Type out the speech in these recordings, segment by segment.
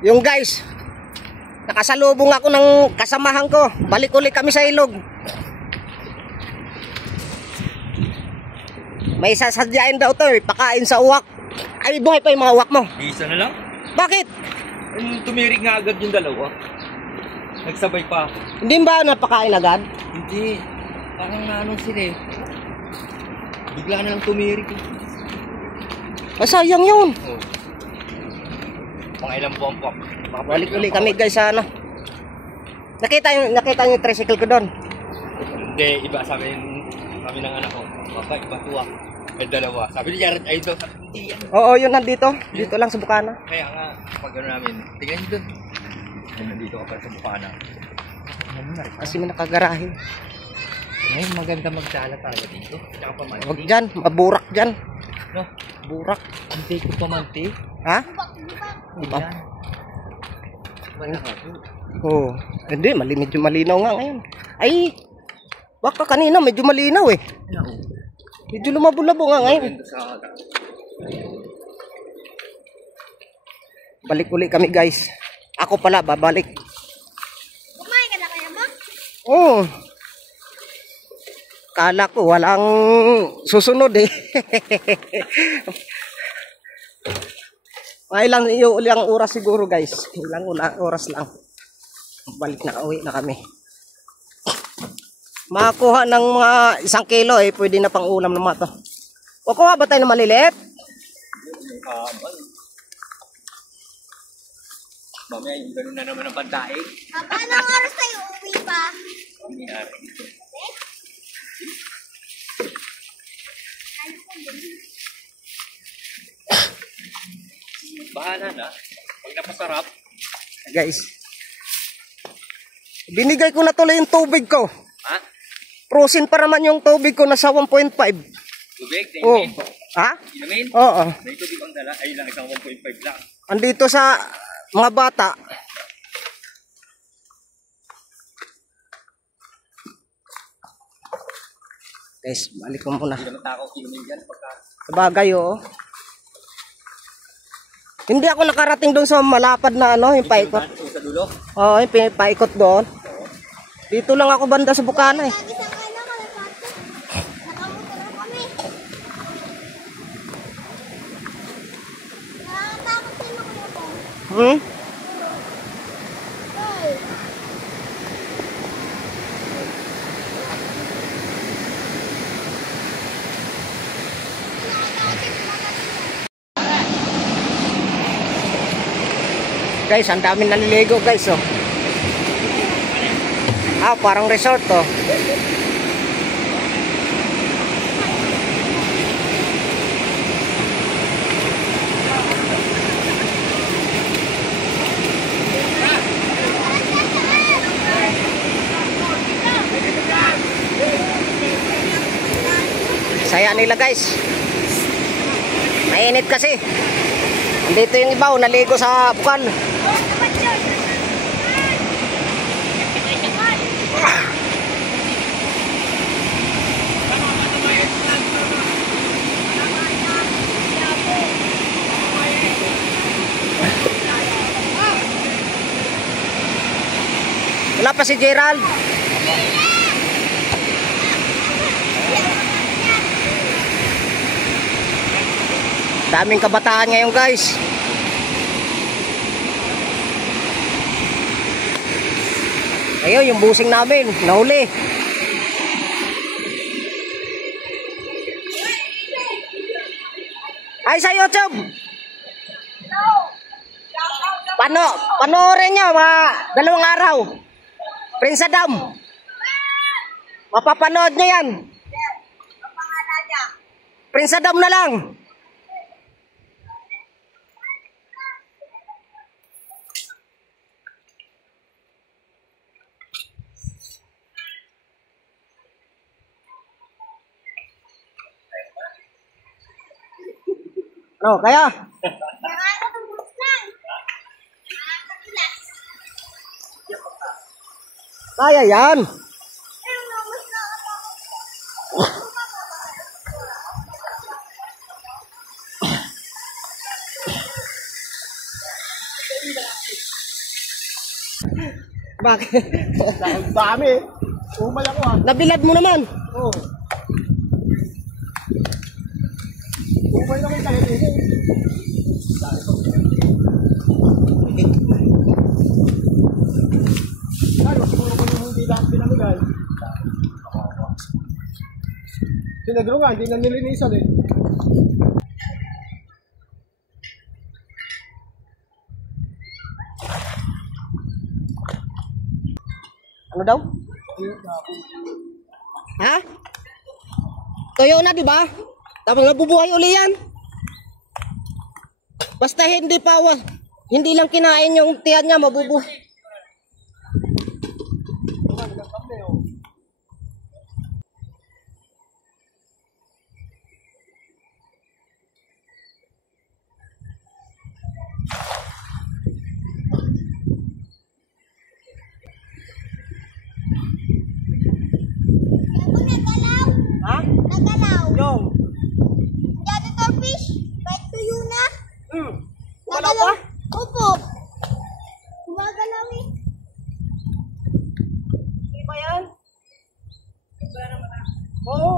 Yung guys, nakasalubong ako ng kasamahan ko. Balik ulit kami sa ilog. May sasadyain daw to, pakain sa uwak. Ay, buhay pa yung mga uwak mo. Isa na lang. Bakit? Tumirik nga agad yung dalawa. Nagsabay pa. Hindi ba napakain agad? Hindi. Parang naanong sila eh. Bigla na lang tumirik eh. Sayang yun. Oh. Pangailang buwan po. Balik ulit kami guys sa ano. Nakita yung tricycle ko doon. Hindi, iba sabi ng anak ko. Papa, iba tuwa. May dalawa. Sabi ni Jared, ay ito. Hindi yan. Oo, yun nandito. Dito lang sa Bukana. Kaya nga, pag ano namin, tingnan nyo doon. Nandito ka pa sa Bukana. Kasi may nakagarahe. Ngayon maganda magsala talaga dito. Tsaka pamanti. Huwag dyan, maburak dyan. No? Burak. Hindi ko pamanti. Ha? Yan. Wala ka po. Oo. Hindi, medyo malinaw nga ngayon. Ay, baka kanina medyo malinaw eh. Medyo lumabo-labo nga ngayon. Balik uli kami guys. Ako pala, babalik. Kumain ka na kaya ba? Oo. Kala ko walang susunod eh. Ay lang, ilang oras siguro guys. Ilang oras lang. Balik na, uwi na kami. Makakuha ng mga 1 kilo eh. Pwede na pang ulam naman to. Kukuha ba tayo ng maliliit? Mamaya yung ganun na naman ang pandaig. Anong oras tayo uwi pa? Bahala na. Pag napasarap. Guys. Binigay ko na tuloy yung tubig ko. Ha? Frozen pa naman yung tubig ko, nasa 1.5. Tubig? Oh. Inumin? Ha? Inumin? Oo. May tubig ang dala. Ay lang, isang 1.5 lang. Andito sa mga bata. Guys, balik ko muna. Hindi naman takaw inumin dyan pagka... Sabagay, oo. Hindi ako nakarating doon sa malapad na ano, yung paikot. Sa dulo? Oo, yung paikot doon. Dito lang ako banda sa Bukana eh. Isang kailan kami pati. Nakamotor na kami. Nakatakot din ako na po. Hmm? Ay. Guys, ang dami naliligo guys oh. Ah, parang resort oh. Saya nila guys. Mainit kasi. Andito yung iba, naligo sa bukan. Wala pa si Gerald. Daming kabataan ngayon guys. Ayun yung busing namin, nahuli. Ay sa YouTube. Panoorin nyo mga 2 araw. Prince Adam. Mapapanood nyo yan. Prince Adam na lang. Ano, kaya? Nakakatubos lang. Nakakatilas. Kaya yan. Pero mas nakakatubos. Bakit? Ang dami eh. Umay ako ah. Nabilad mo naman. Oo. Umay naman yung kahit eh. Ay, wag mo naman yung hindi lahat pinamigay. Sinagro nga, hindi na nilinisan eh. Ano daw? Ha? Tuyo na, di ba? Tapos nabubuhay uli yan. Basta hindi pa, hindi lang kinain yung tiyan niya, mabubuhay. Ako nagalaw. Ha? Nagalaw. Yung. Dati ka fish. Kahit tuyo na. Wala pa? Opo. Gumagalaw eh. Hindi ba yan? Oo.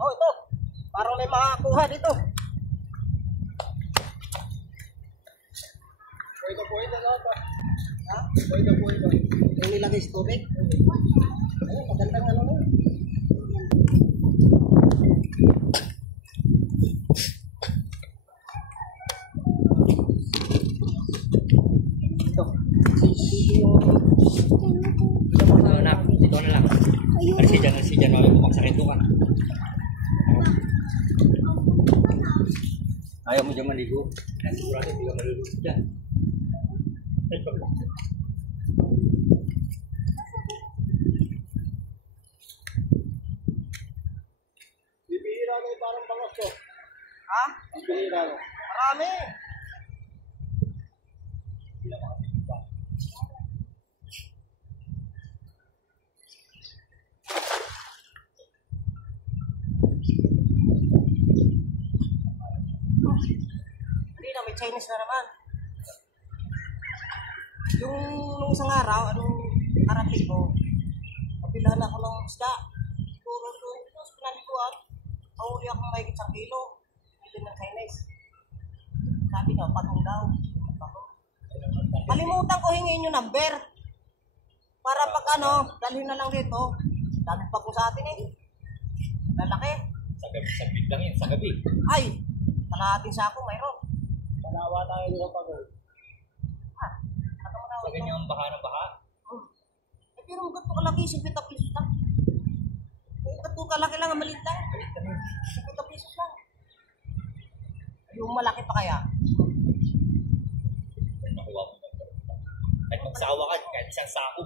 Oh, ito. Parang may makakuha dito. Pwede na ba? Ha? Pwede. Yung nilagay sa tubig? Ayun, magandang ano mo. Ito. Ano na, dito na lang. Si Jan, mami pumaksakit ko ka. Ayaw mo dyan maligo. Sigurado hindi ka malulog dyan. Ay, pag Bibihira na yung parang bangos ko. Ha? Bibihira na. Marami. Hindi na, may Chinese na naman. Yung nung isang araw, anong arating ko, kabilahan ako ng isda. Puro doon, sa pinaliguan, mahuli ako may 1 kilo. Hindi ng Chinese. Sabi niya, patong daw. Kalimutan ko hingin yung number. Para pag ano, dalhin na lang dito. Dami pa ko sa atin eh. Lalaki. sa gabi lang yan, sa gabi. Ay, kalahating sako mayroon. Panawa tayo ng pagod. Ah, ano mo na Sa ganyang baha ng baha. Eh, pero ganito kalaki, 50 pesos lang. Eh, ganito kalaki lang, ang maliit lang. 50 pesos lang. Yung malaki pa kaya? Kung nakuha mo ng kahit magsawa ka, kahit isang sako.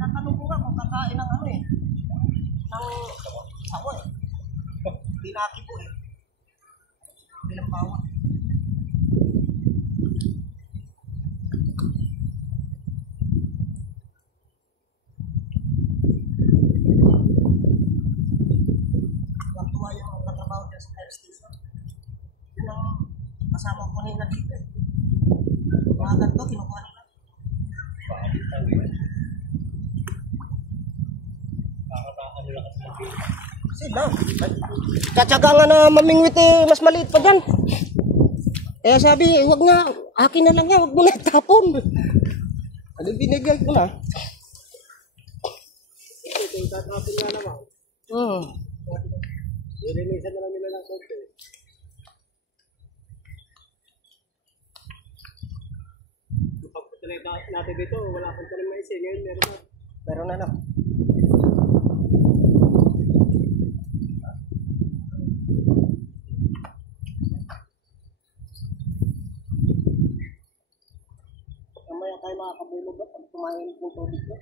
Tatanong ko nga kung kakain ng ano eh. Ng sawa eh. Binaki po eh. Bilang bawang. Tuwa yung katrabaho dyan sa fire station. Yun ang kasama ko kanina dito eh. Mga ganito, kinukuha nila. Ano lang kasi mag-build. Sila. Tsatsaga nga na mamingwit eh, mas maliit pa dyan. Kaya sabi, wag nga, akin na lang yan, wag mo na tapon. Ano binigay ko na? Ito yung tatapin nga naman. Nilinisan na lang nila ng konti. Pagpunta natin dito, wala akong tanim mais eh. Ngayon meron na. Pero na. tayo makakabulog ba pag kumain ng tubig ko.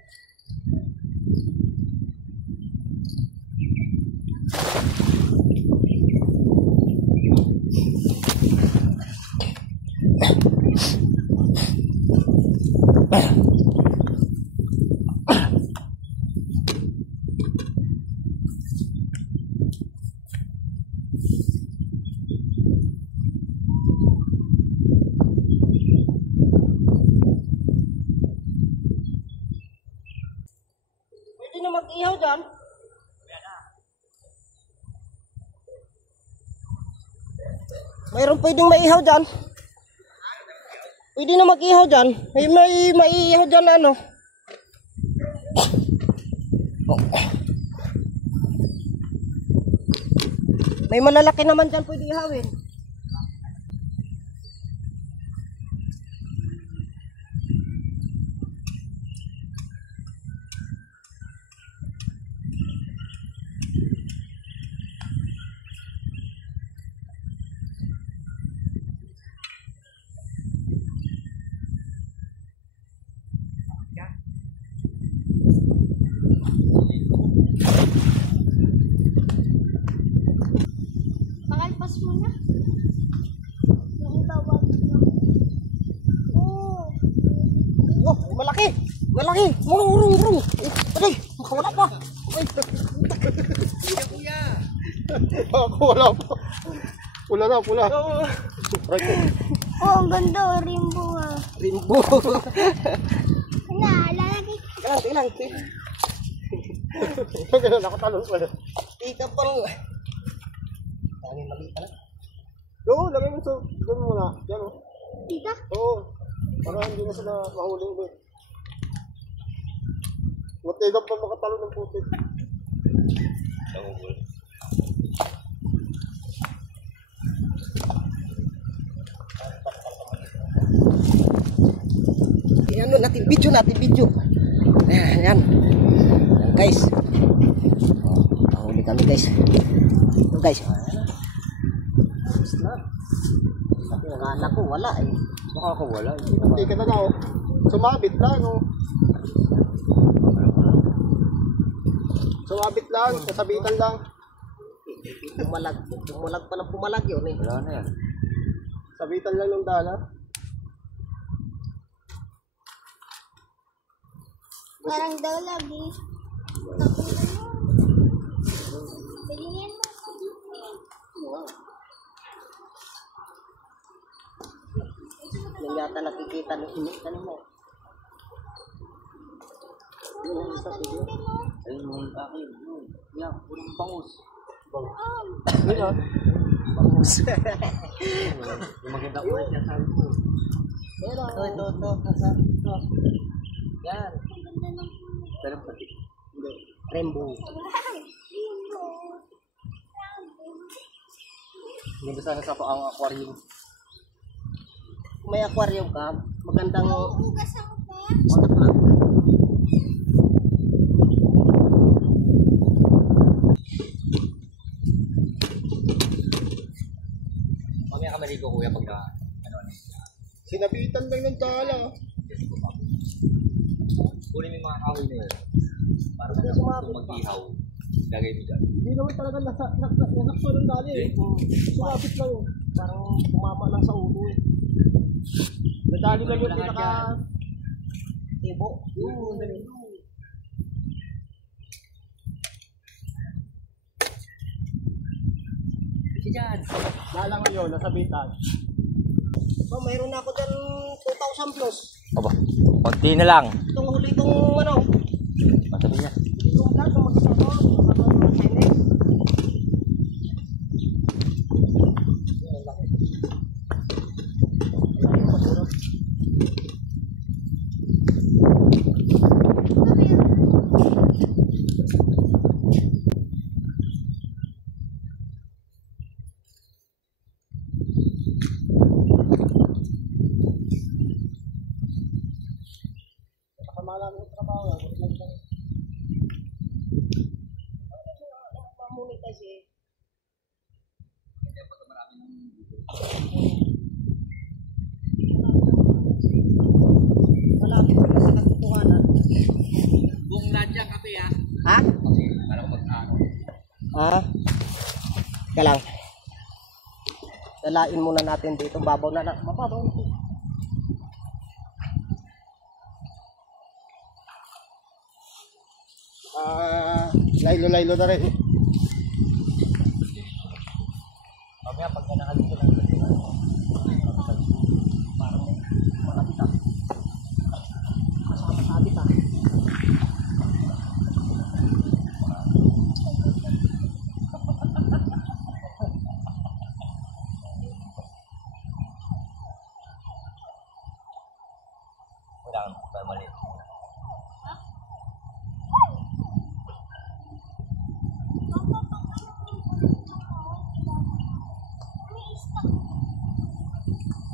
Pwede na mag-ihaw dyan. Mayroon pwedeng maihaw dyan. Pwede na mag-ihaw dyan. May maihaw dyan na ano. May malalaki naman dyan pwede ihawin. Pakalpas mo na. Yung iba, wag na. Oh. Oh, malaki! Malaki! Urong! Aday! Makawala pa! Ay! Ako wala pa. Pula na, pula. Oh, ang ganda. Rainbow ah. Rainbow! Lalaki. Ilang. Kaya nakatalon pala. Ika pang... Dami mali pala. Oo, lagay mo sa doon muna. Yan o. Tita? Oo. Para hindi na sila mahuling doon. Matigang pa makatalon ng putik. Ano natin video. Yan. Yan guys. Oh, pahuli kami guys. Ito guys. Tapi ang anak ko wala eh. Baka ako wala. Hindi ka na na o. Sumabit lang o. Sumabit lang, kasabitan lang. Pumalag pa ng pumalag yun eh. Wala na yan. Sabitan lang yung dala. Parang daw lagi. Pwede na yan. Yung yata nakikita ng init kanina. Yung isa video. Ayun yung akin. Yan, pulang bangus. Yun ha. Bangus. Yung maganda ko siya sabi ko. Ito. Yan. Pero pati. Rainbow. Hindi sana sa ang aquarium. Kung may aquarium ka, magandang... Ugas ako pa. Kontak mo lang. Mamaya ka maligo kuya pag na... Sinabitan lang ng dala. Kunin mo yung mga kahoy na yun. Para Hindi sumabit pa. mag-ihaw. Lagay mo dyan. Hindi naman talaga nasakso ng dala eh. Sumabit lang yun. Parang tumama lang sa ulo eh. Nadali lang yung Lahat pinaka... Tibo. Kasi dyan. Lalang ngayon, nasabitan. Oh, mayroon na ako dyan 2,000 plus. Aba, konti na lang. Itong huli kong ano. Matabi niya. Itong vlog kung magsasama. Mga Chinese. Nakamalan mo trabaho. Monetize eh. Wala Ah, ka lang. Dalain muna natin dito. Babaw na lang. Mababaw na. Laylo-laylo na rin. Mamaya pag nakalit ko lang. Parang malapit ah. Masama sabit ah. Wala kang pamali.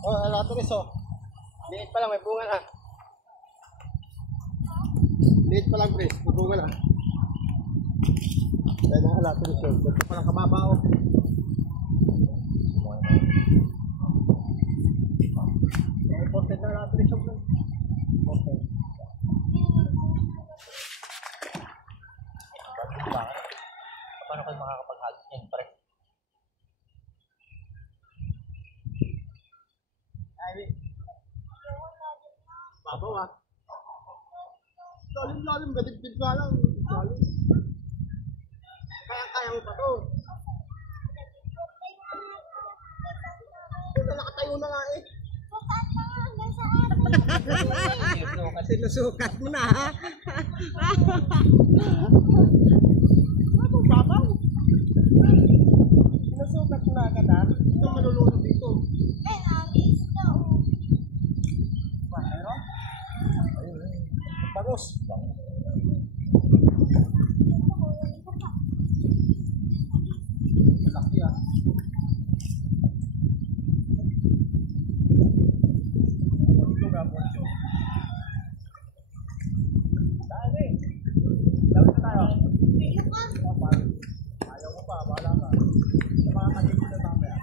Oh, alaturis oh. Liit pa lang, may bunga na. Liit pa lang, Chris. May bunga na. Dahil ang alaturis yun. Dito pa lang kababa oh. Important na alaturis yun. Important. Paano kayo makakapag-hagis yan, pre? Ay, babaw ah. Lalim-lalim, gadigdig ka lang. Lalim. Kaya mo pa to. Nakatayo na nga eh. Sinusukat mo na ha. Ano babaw? Sinusukat mo na agad ha. Ito malulunod dito. Mayroon? Bangus. Laki ah. Ito nga po ito. Dali. Dali na tayo. Ayaw mo pa, bahala ka. Sa mga kagigil na mamaya.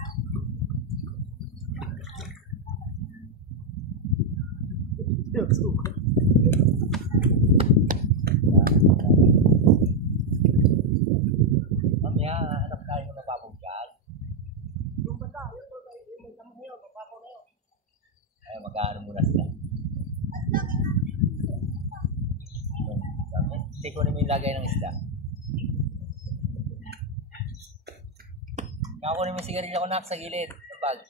Mamaya, hanap tayo ng mapapong dyan. Yung bata, yung tamo ngayon, mapapaw na yun. Ay, mag-ano muna sila. Take ko naman yung lagay ng isda. Nakakunin mo yung sigarilyo ko na sa gilid. Sa bag.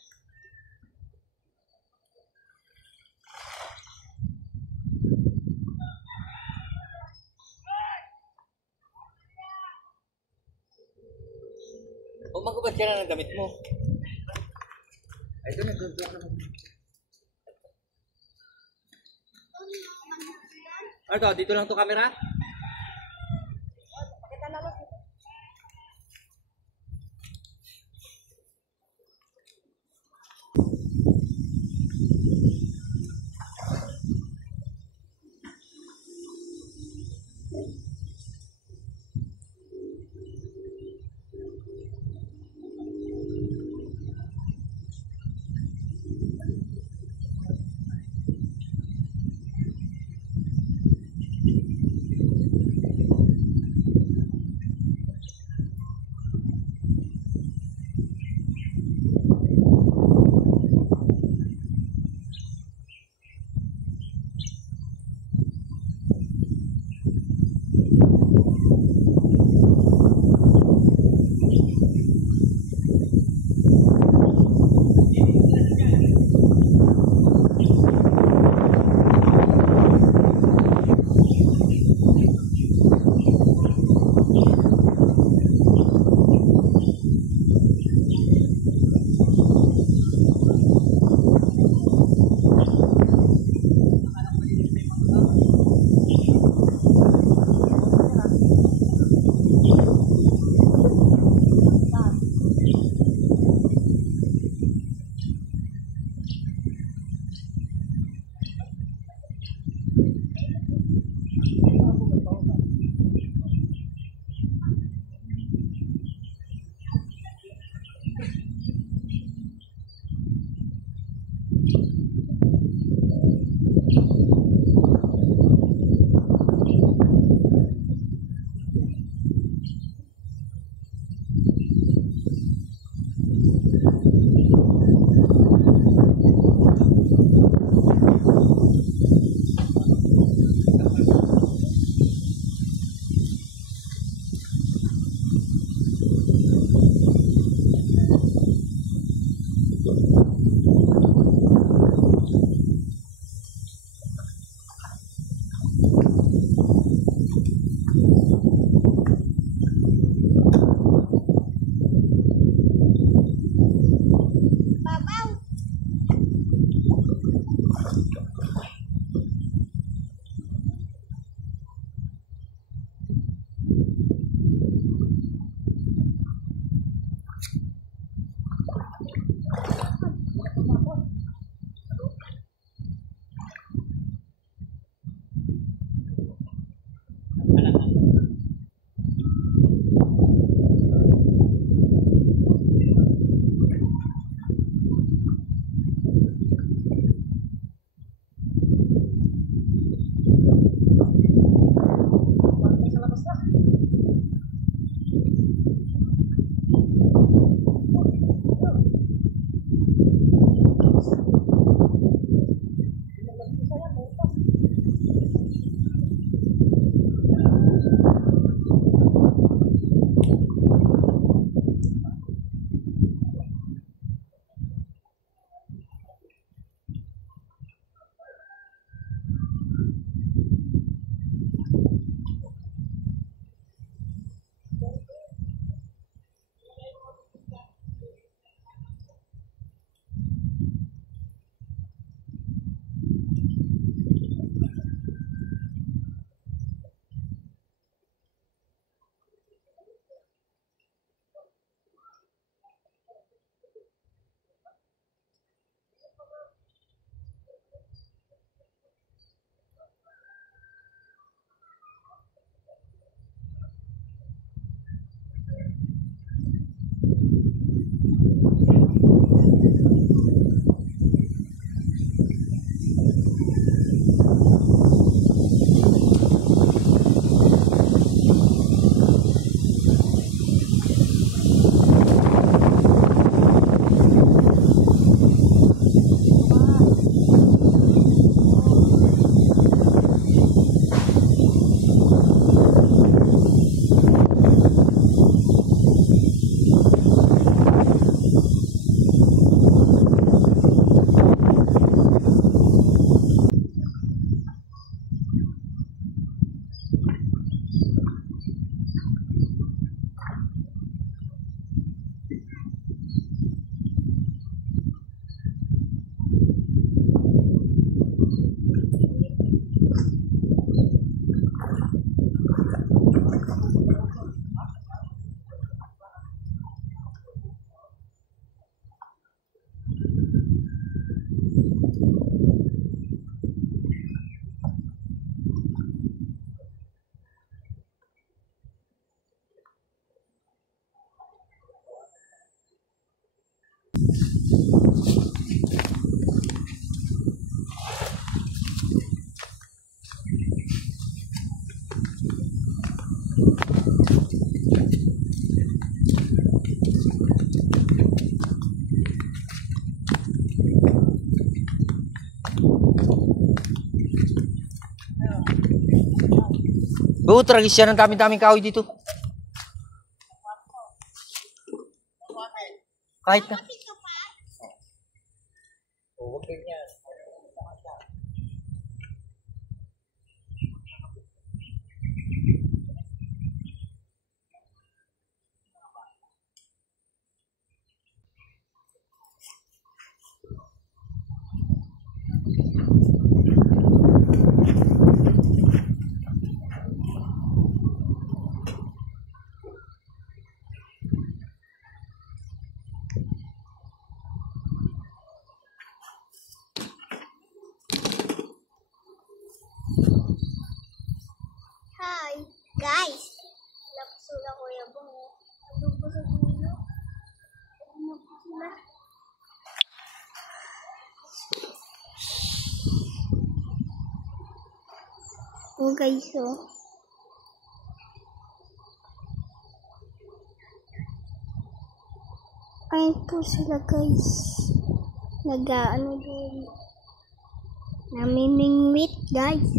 O magubad ka na ng damit mo. Ay, doon nag-vlog naman. Ano, dito lang to camera? Oo, tragis yan. Ang daming kahoy dito. Kahit na. Oo, huwag ganyan. Hi, guys. Napasula Kuya Bong. Adobo sa dulo. Ano po sila? Oh, guys, oh. Ayun po sila, guys. Nag-ano din. Namimingwit, guys.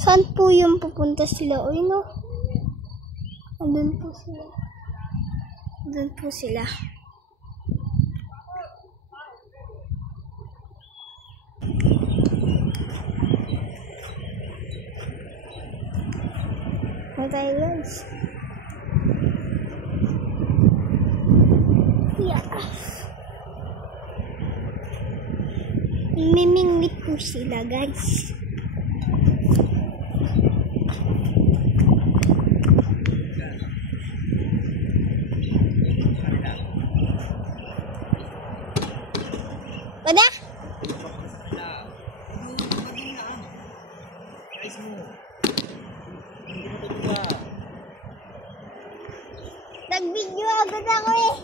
Saan po yung pupunta sila? Uy, no? Andun po sila. Andun po sila. Ano tayo, guys? Yeah. Mimingwit po sila, guys. Pada? Nag-video agad ako eh.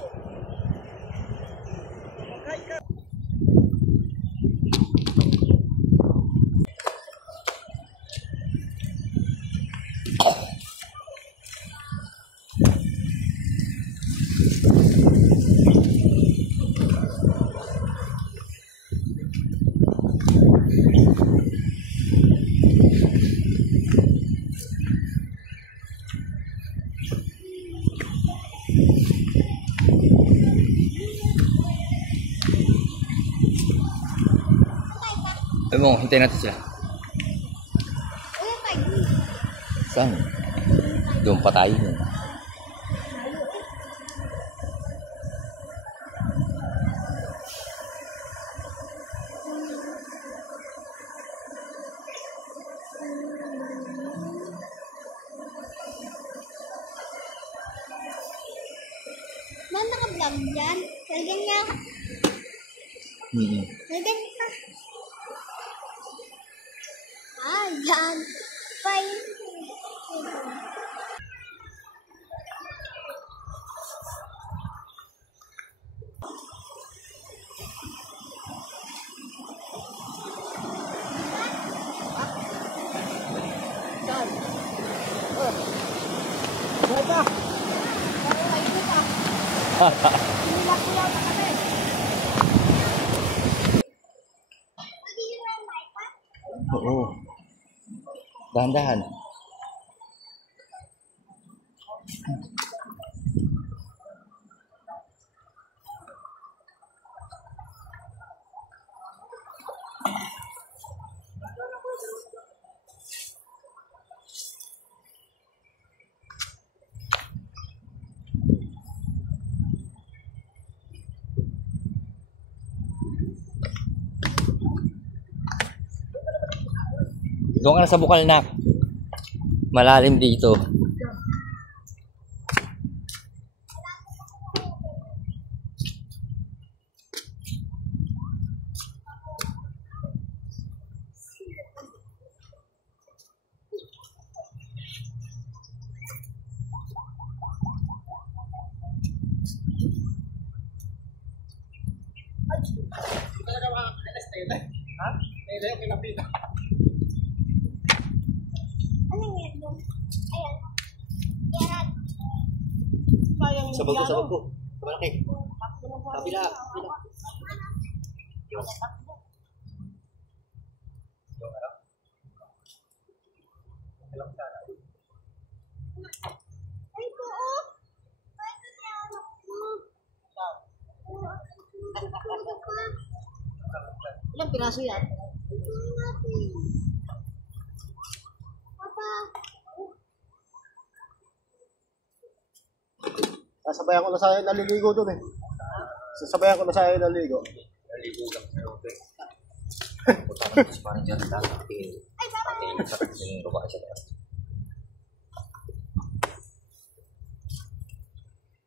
Ay mo, hintayin natin sila. Saan? Doon pa tayo. Ma'am, naka-vlog dyan. Lagyan niya ako. Lagyan ka. Ah, dyan. Fine. Oo. Dahan-dahan. Doon ka na sa bukal na. Malalim dito. Ano yan doon? Ayan. Yaran. Sabag ko, sabag ko. Malaki. Kabila. Ilang piraso yan? Sasabayan ko na sa naliligo doon eh. Sasabayan ko na sa naliligo. Naligo lang sa rote. Tapos parang dyan tatakin. Patayin sa yung lupa sa taas.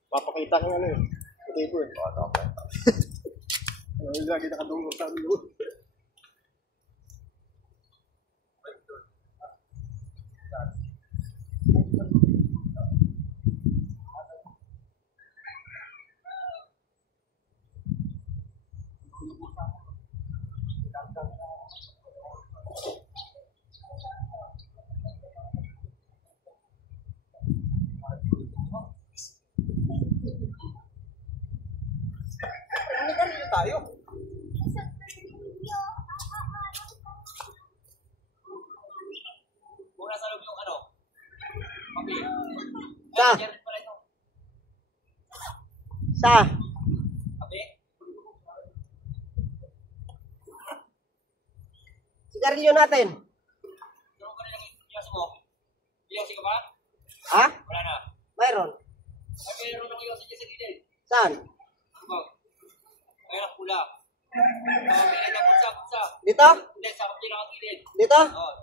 Papakita ng ano eh. Puti ko eh. Ano yung lagi nakadunggo sa amin doon. Tayo. Muna sa loob yung ano? Papi. Sa? Sa? Papi? Sigarilyo natin. Yung ka rin yung mo. Ilang siga ba? Ha? Wala na. Mayroon. Ay, mayroon ako yung sige sa gilid. Saan? Mayroon pula. May nagkapulsa. Dito? Hindi, sa kapila ang gilid. Dito? Oo.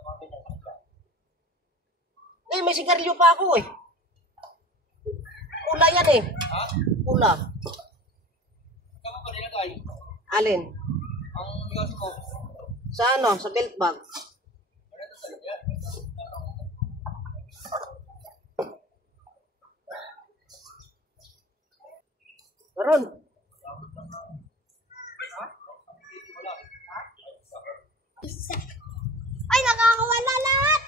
Eh, may sigarilyo pa ako eh. Pula yan eh. Ha? Pula. Saan mo nilagay? Alin? Ang gas mo. Sa ano? Sa belt bag. Meron. Ay, nakakawala lahat!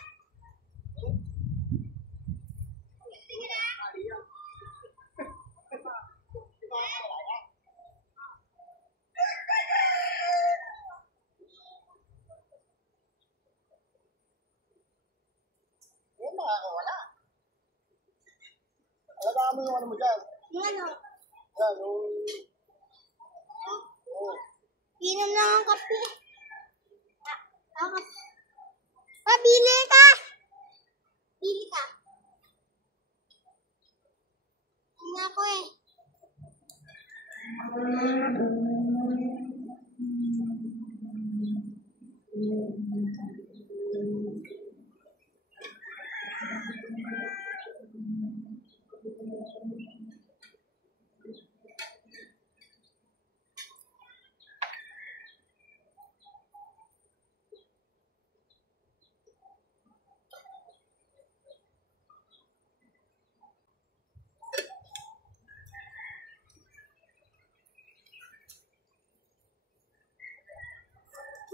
Yan nakakawala. Alam mo yung ano mo dyan. Yung ano? Yan, yung... Inom lang ang kape. Bili ka! Bili ka. Hindi ako eh.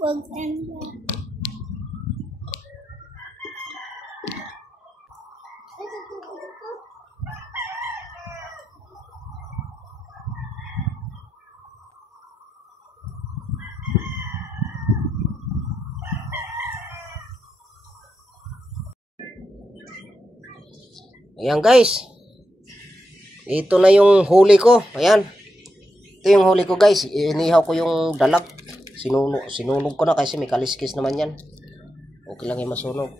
Wag enda. Ayan guys. Ito na yung huli ko. Ayan. Ito yung huli ko guys. Inihaw ko yung dalag. Sinunog ko na kasi may kaliskis naman yan. Okay lang yung masunog.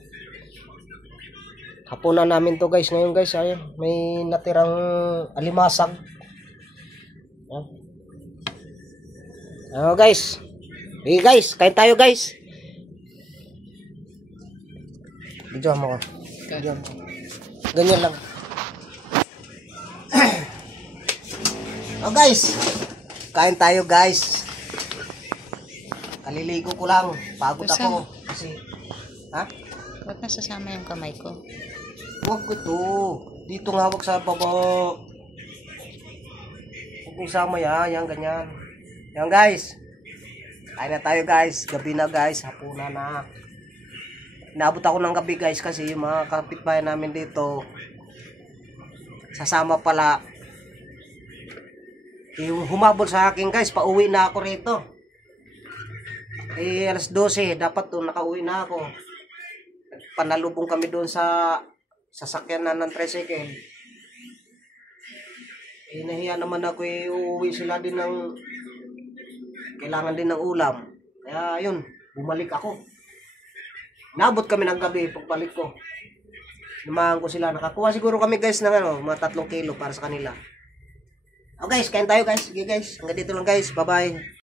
Hapunan namin to guys ngayon guys. Ayan. May natirang alimasag. Ayan. Ayan guys. Hey guys. Kain tayo guys. Video mo ko. Ganyan lang. Oh guys, kain tayo guys. Kaliligo ko lang. Pagod ako. Kasi, ha? Ba't nasasama yung kamay ko? Huwag ko to. Dito nga hawak sa baba. Huwag mo isama yan. Yan, ganyan. Yan guys. Kain na tayo guys. Gabi na guys. Hapunan na. Inaabot ako ng gabi guys kasi yung mga kapitbahay namin dito sasama pala yung humabol sa akin guys, pauwi na ako rito eh alas 12 dapat to nakauwi na ako. Panalubong kami doon sa sasakyan na ng tricycle eh nahiya naman ako eh uuwi sila din ng kailangan din ng ulam. Kaya yun, bumalik ako. Nabot kami ng gabi pagbalik ko. Namahan ko sila. Nakakuha siguro kami guys ng mga 3 kilo para sa kanila. Okay guys, kain tayo guys. Sige guys, hanggang dito lang guys. Bye-bye.